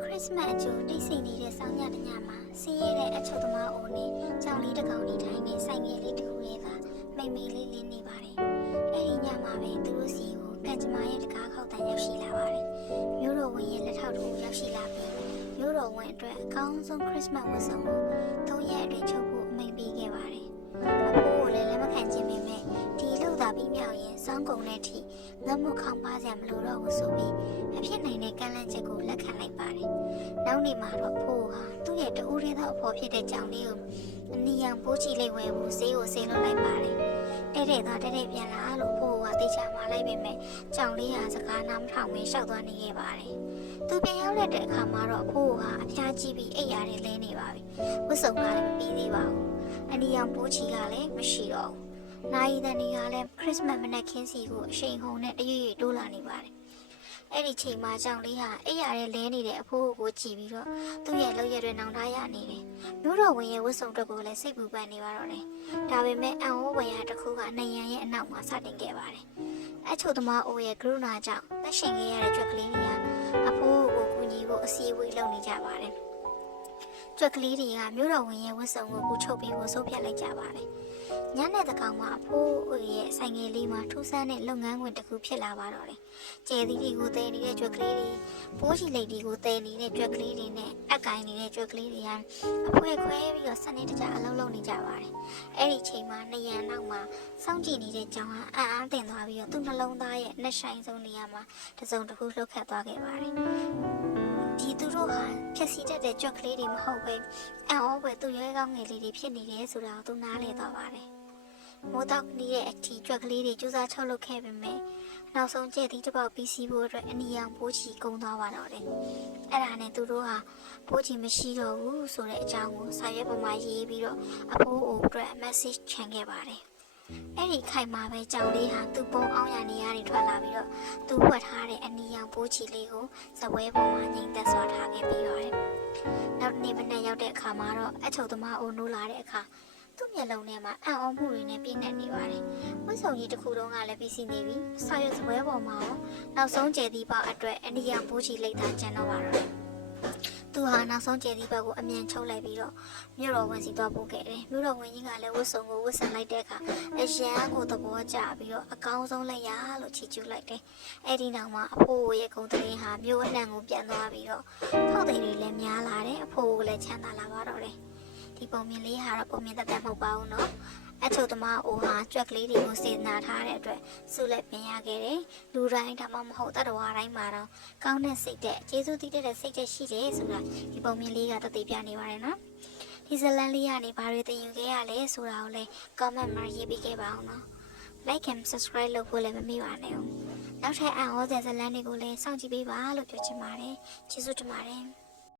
ခရစ်မတ်အကျိုးတိတ်ဆိတ်နေတဲ့ဆောင်းညတညမှာဆင်းရဲတဲ့အချုပ်သမားအိုနဲ့ကြောင်လေးတစ်ကောင်နေထိုင်နေဆိုင်ငယ်လေးတစ်ခုလေးသာမိတ်မိတ်လေးလင်းနေပါတယ်။အဲ့ဒီညမှာပဲသူတို့စီကိုကံကြမ္မာရဲ့တကားခောက်တန်ရောက်ရှိလာပါတယ်။မျိုးတော်ဝင်ရဲ့လက်ထောက်တို့ရောက်ရှိလာပြီးမျိုးတော်ဝင်အတွက်အကောင်းဆုံးခရစ်မတ်ဝတ်စုံကိုသုံးရက်အတွင်းချုပ်ဖို့အမိန့်ပေးခဲ့ပါတယ်။အဖိုးကို လည်းလက်မခံခြင်းပေမဲ့ဒီလောက်သာပြီးမြောက်ရင်စောင်းကုန်တဲ့အထိငတ်မှုခေါင်းပါစရာမလိုတော့ဘူးဆိုပြီးမဖြစ်နိုင်တဲ့ကန့်လန့်ချက်ကိုလက်ခံလိုက်ပါတယ်။နောက်နေ့မှာတော့ဖိုးဟာသူ့ရဲ့တူးရဲသောအဖော်ဖြစ်တဲ့ကြောင်လေးကိုအနီယံပိုးချီလေးဝဲဖို့ဈေးကိုဆေးလွတ်လိုက်ပါတယ်။တဲ့တဲ့သွားတဲ့တဲ့ပြန်လာလို့ဖိုးကသိချမှာလိုက်ပေမဲ့ကြောင်လေးဟာစကားနားမထောင်မင်းရှောက်သွားနေခဲ့ပါတယ်။သူပြန်ရောက်တဲ့အခါမှာတော့ဖိုးဟာအဖျားကြီးပြီးအိပ်ရာတွေလဲနေပါပြီ။ဝတ်စုံကလည်းမပြီးသေးပါဘူး။ အနီယံပိုးချီကလည်းမရှိတော့ဘူး။နာယီတန်ဒီကလည်းခရစ်စမတ်မနက်ခင်းစီကိုအရှိန်ဟုန်နဲ့တရွေ့ရွေ့တိုးလာနေပါတယ်။အဲ့ဒီချိန်မှာကြောင်လေးဟာအိပ်ရာတွေလဲနေတဲ့အဖိုးကိုကြည့်ပြီးတော့သူ့ရဲ့လောက်ရတဲ့နောင်တရနေတယ်။မျိုးတော်ဝင်ရဲ့ဝတ်စုံတစ်ခုလည်းစိတ်ပူပန်နေပါတော့တယ်။ဒါပေမဲ့အံဩဝင်ရတစ်ခုကနယံရဲ့အနောက်မှာစတင်ခဲ့ပါတယ်။အချို့သမားအိုရဲ့ကရုဏာကြောင့်သက်ရှင်ခဲ့ရတဲ့ကြွက်ကလေးတွေကအဖိုးကိုကူညီဖို့အစည်းအဝေးလုပ်နေကြပါတယ်။ ကြွက်ကလေးတွေကမျိုးတော်ဝင်ရဲ့ဝတ်စုံကိုကူချုပ်ပြီးကိုဆုပ်ဖြတ်လိုက်ကြပါတယ်။ညနေတကောင်မှာအဖိုးအိုရဲ့ဆိုင်ငယ်လေးမှာထူးဆန်းတဲ့လုပ်ငန်းခွင်တစ်ခုဖြစ်လာပါတော့တယ်။ကျဲသီးတွေကိုသဲနေတဲ့ကြွက်ကလေးတွေပိုးချီလိတ်ဒီကိုတဲနေတဲ့ကြွက်ကလေးတွေနဲ့အက်ကင်နေတဲ့ကြွက်ကလေးတွေကအဖွဲခွဲပြီးတော့စနေတကြအလုံးလုံးနေကြပါတယ်။အဲ့ဒီချိန်မှာနယံနောက်မှာစောင့်ကြည့်နေတဲ့ကြောင်ဟာအံ့အားသင့်သွားပြီးတော့သူ့နှလုံးသားရဲ့နှက်ဆိုင်ဆုံးနေရာမှာတစုံတစ်ခုလှုပ်ခတ်သွားခဲ့ပါတယ်။ဒီသူ တို့ဟာဖြက်စီတတ်တဲ့ကြွက်ကလေးတွေမဟုတ်ပဲအံ့ဩပဲသူ့ရဲကောင်းငယ်လေးတွေဖြစ်နေတယ်ဆိုတာကိုသူနားလည်သွားပါတယ်။မိုးတောက်နေတဲ့အထီကြွက်ကလေးတွေစူးစမ်းချုပ်လုပ်ခဲ့ပေမဲ့နောက်ဆုံးကျက်သီးတစ်ပေါက်ပြီးစီးဖို့အတွက်အနီရောင်ပိုးချီကုန်းသွားပါတော့တယ်။အဲ့ဒါနဲ့သူတို့ဟာပိုးချီမရှိတော့ဘူးဆိုတဲ့အကြောင်းကိုစာရွက်ပေါ်မှာရေးပြီးတော့အဖိုးအိုအတွက် message ချန်ခဲ့ပါတယ်။ အဲ့ဒီခိုင်မှာပဲကြောင်လေးဟာသူ့ပုံအောင်ရနေရနေထွက်လာပြီးတော့သူ့ဝတ်ထားတဲ့အနီရောင်ပိုးချီလေးကိုဇပွဲပေါ်မှာငိမ့်သက်စွာထားခဲ့ပြီးပါတယ်။နောက်နေ့မနေ့ရောက်တဲ့အခါမှာတော့အချုပ်သမားအိုနိုးလာတဲ့အခါသူ့မျက်လုံးထဲမှာအံ့ဩမှုတွေနဲ့ပြည့်နေနေပါတယ်။ဝတ်ဆောင်ကြီးတစ်ခုလုံးကလည်းပြီးစီနေပြီ။စာရွက်စပွဲပေါ်မှာရောနောက်ဆုံးကျဲသီးပေါက်အတွက်အနီယံဘိုးချီလိတ်သားကျန်တော့ပါတော့တယ်။ သူဟာနောက်ဆုံးကျဲသီးပေါက်ကိုအမြန်ချုပ်လိုက်ပြီးတော့မြို့တော်ဝင်စီသွားပို့ခဲ့တယ်။မြို့တော်ဝင်ကြီးကလည်းဝတ်ဆောင်ကိုဝတ်ဆင်လိုက်တဲ့အခါအရန်ကိုသဘောကျပြီးတော့အကောင်းဆုံးလက်ရလို့ချီးကျူးလိုက်တယ်။အဲ့ဒီနောက်မှာအဖိုးရဲ့ဂုံတရင်ဟာမြို့အနှံကိုပြန်သွားပြီးတော့ဖောက်သိမ်တွေလည်းများလာတယ်။အဖိုးကလည်းချမ်းသာလာပါတော့တယ်။ဒီပုံမြင်လေးဟာတော့ပုံမြင်တတ်တတ်မဟုတ်ပါဘူးနော်။ အချို့သမားအိုဟာကြွက်ကလေးတွေကိုစေနာထားတဲ့အတွက်စုလက်ပြင်ရခဲ့တယ်။လူတိုင်းဒါမှမဟုတ်တတ္တဝါတိုင်းမှာတော့ကောင်းတဲ့စိတ်တဲ့ကျေးဇူးတည်တဲ့စိတ်တဲ့ရှိတယ်ဆိုတာဒီပုံမြင်လေးကတသိပြနေပါတယ်နော်။ဒီဇလန်လေးကနေဘာတွေသင်ယူခဲ့ရလဲဆိုတာကိုလည်း comment မှာရေးပေးခဲ့ပါအောင်နော်။ like and subscribe လုပ်ဖို့လည်းမမေ့ပါနဲ့ဦး။နောက်ထပ်အံ့ဩတဲ့ဇလန်တွေကိုလည်းစောင့်ကြည့်ပေးပါလို့ပြောချင်ပါတယ်။ကျေးဇူးတင်ပါတယ်။